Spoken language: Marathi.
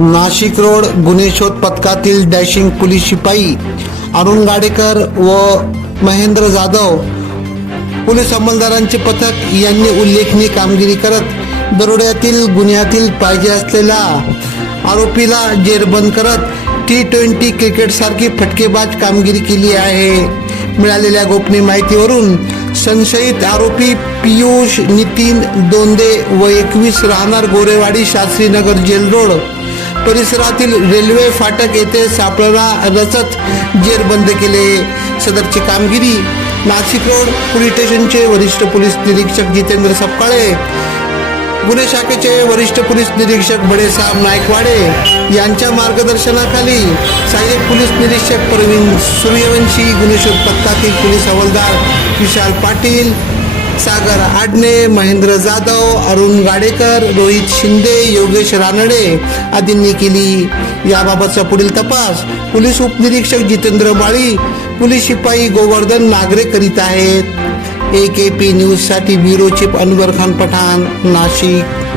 नाशिक रोड गुन्हे शोध पथकातील डॅशिंग पोलीस शिपाई अरुण गाडेकर व महेंद्र जाधव पोलीस अंमलदारांचे पथक यांनी उल्लेखनीय कामगिरी करत दरोड्यातील गुन्ह्यातील पाहिजे असलेल्या आरोपीला जेरबंद करत T20 क्रिकेट सारखी फटकेबाज कामगिरी केली आहे। मिळालेल्या गोपनीय माहितीवरून संशयित आरोपी पियुष नितीन दोंदे व 21 राहणार गोरेवाडी शास्त्रीनगर जेल रोड परिसरातील रेल्वे फाटक येथे सापळा रचत जेरबंद केले। सदरची कामगिरी नाशिक रोड पोलीस स्टेशनचे वरिष्ठ पोलीस निरीक्षक जितेंद्र सपकाळे, गुन्हे शाखेचे वरिष्ठ पोलीस निरीक्षक बडेसाहेब नायकवाडे यांच्या मार्गदर्शनाखाली सहाय्यक पोलीस निरीक्षक प्रवीण सूर्यवंशी, गुन्हे शोध पथकातील पोलीस हवालदार विशाल पाटील, सागर आडणे, महेंद्र जाधव, अरुण गाडेकर, रोहित शिंदे, योगेश रानडे आदींनी केली। याबाबतचा पुढील तपास पोलीस उपनिरीक्षक जितेंद्र माळी, पोलीस शिपाई गोवर्धन नागरे करीत आहेत। AKP न्यूज साठी ब्युरो चीफ अनवर खान पठाण, नाशिक।